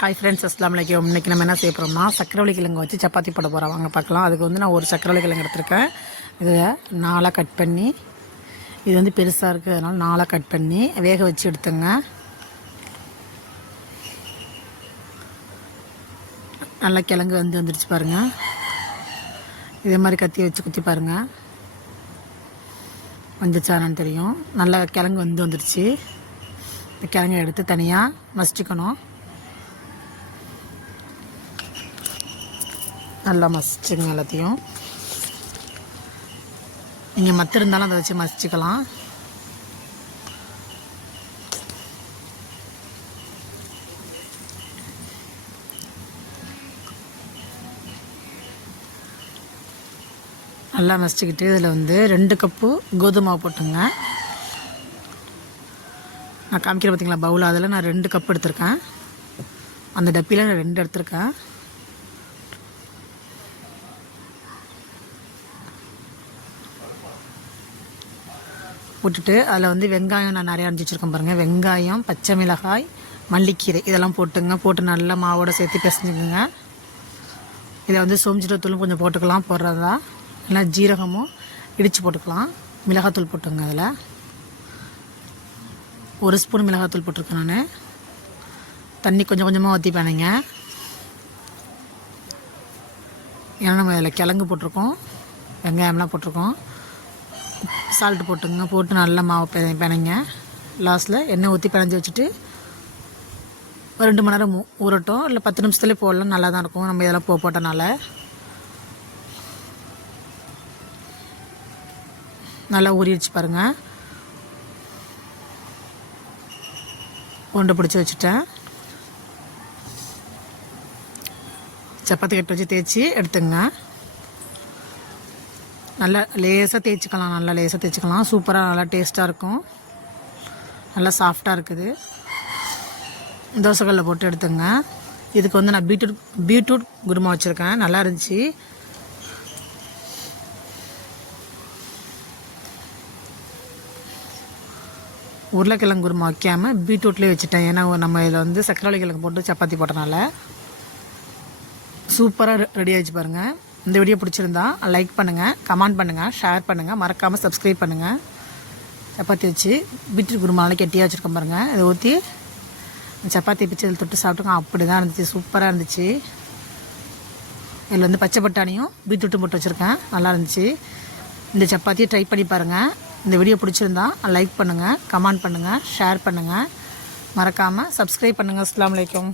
Hi friends, அஸ்ஸலாமு அலைக்கும். இன்றைக்கி நம்ம என்ன செய்ய போகிறோம்னா சக்கரவள்ளி கிழங்கு வச்சு சப்பாத்தி போட போகிறோம். வாங்க பார்க்கலாம். அதுக்கு வந்து நான் ஒரு சக்கரவள்ளி கிழங்கு எடுத்திருக்கேன். இதை 4 கட் பண்ணி, இது வந்து பெருசாக இருக்குது, அதனால் 4 கட் பண்ணி வேக வச்சு எடுத்துங்க. நல்லா கிழங்கு வந்துருச்சு பாருங்கள். இதே மாதிரி கத்தி வச்சு குத்தி பாருங்கள், வந்துச்சானு தெரியும். நல்லா கிழங்கு வந்துருச்சு. இந்த கிழங்கை எடுத்து தனியாக மசிச்சுக்கணும். நல்லா மசிச்சுங்க எல்லாத்தையும். நீங்கள் மற்ற இருந்தாலும் அதை வச்சு மசிச்சுக்கலாம். நல்லா மசிச்சுக்கிட்டு இதில் வந்து 2 கப்பு கோதுமை மாவு போட்டுங்க. நான் காமிக்கிற பார்த்தீங்களா பவுல், அதில் நான் 2 கப் எடுத்திருக்கேன். அந்த டப்பியில் நான் 2 எடுத்திருக்கேன். போட்டுட்டு அதில் வந்து வெங்காயம் நான் நிறையா அரைஞ்சி வச்சுருக்கேன் பாருங்கள். வெங்காயம், பச்சை மிளகாய், மல்லிக்கீரை இதெல்லாம் போட்டுங்க. போட்டு நல்லா மாவோட சேர்த்து பிசைஞ்சுக்குங்க. இதை வந்து சோம்புஜீரகத்தூளும் கொஞ்சம் போட்டுக்கலாம், போடுறதா இல்லை ஜீரகமும் இடித்து போட்டுக்கலாம். மிளகாத்தூள் போட்டுங்க. அதில் 1 ஸ்பூன் மிளகாத்தூள் போட்டிருக்கேன் நான். தண்ணி கொஞ்சம் கொஞ்சமாக ஊற்றி பண்ணிங்க. ஏன்னா நம்ம அதில் கிழங்கு போட்டிருக்கோம், வெங்காயம்லாம் போட்டிருக்கோம். சால்ட்டு போட்டுங்க. போட்டு நல்லா மாவு பிணைங்க. லாஸ்ட்டில் எண்ணெய் ஊற்றி பிணைஞ்சி வச்சுட்டு ஒரு 2 மணி நேரம் ஊறட்டும், இல்லை 10 நிமிஷத்துலேயே போடலாம். நல்லா தான் இருக்கும் நம்ம இதெல்லாம் போட்டனால. நல்லா ஊறிடுச்சு பாருங்கள். உருண்டை பிடிச்சி வச்சுட்டேன். சப்பாத்தி கட்டு வச்சு தேய்ச்சி எடுத்துங்க. நல்லா லேசாக தேய்ச்சிக்கலாம். நல்லா லேசாக தேய்ச்சிக்கலாம். சூப்பராக நல்லா டேஸ்ட்டாக இருக்கும். நல்லா சாஃப்டாக இருக்குது. தோசைக்கல்லில் போட்டு எடுத்துங்க. இதுக்கு வந்து நான் பீட்ரூட் குருமா வச்சுருக்கேன். நல்லா இருந்துச்சு. உருளைக்கிழங்கு குருமா வைக்காமல் பீட்ரூட்லேயே வச்சுட்டேன். ஏன்னா நம்ம இதில் வந்து சக்கரவள்ளி கிழங்கு போட்டு சப்பாத்தி போட்டனால சூப்பராக ரெடி ஆகிடுச்சு பாருங்கள். இந்த வீடியோ பிடிச்சிருந்தா லைக் பண்ணுங்கள், கமெண்ட் பண்ணுங்கள், ஷேர் பண்ணுங்கள், மறக்காமல் சப்ஸ்கிரைப் பண்ணுங்கள். சப்பாத்தி வச்சு பீட்ரூட் குருமாவில் கெட்டியாக வச்சுருக்கோம் பாருங்கள். இதை ஊற்றி சப்பாத்தி பிச்சு இதில் தொட்டு சாப்பிட்டுங்க. அப்படி தான் இருந்துச்சு, சூப்பராக இருந்துச்சு. இதில் வந்து பச்சை பட்டாணியும் பீட்ரூட்டும் போட்டு வச்சுருக்கேன். நல்லா இருந்துச்சு. இந்த சப்பாத்தியை ட்ரை பண்ணி பாருங்கள். இந்த வீடியோ பிடிச்சிருந்தா லைக் பண்ணுங்கள், கமெண்ட் பண்ணுங்கள், ஷேர் பண்ணுங்கள், மறக்காமல் சப்ஸ்கிரைப் பண்ணுங்கள். அஸ்ஸலாமு அலைக்கும்.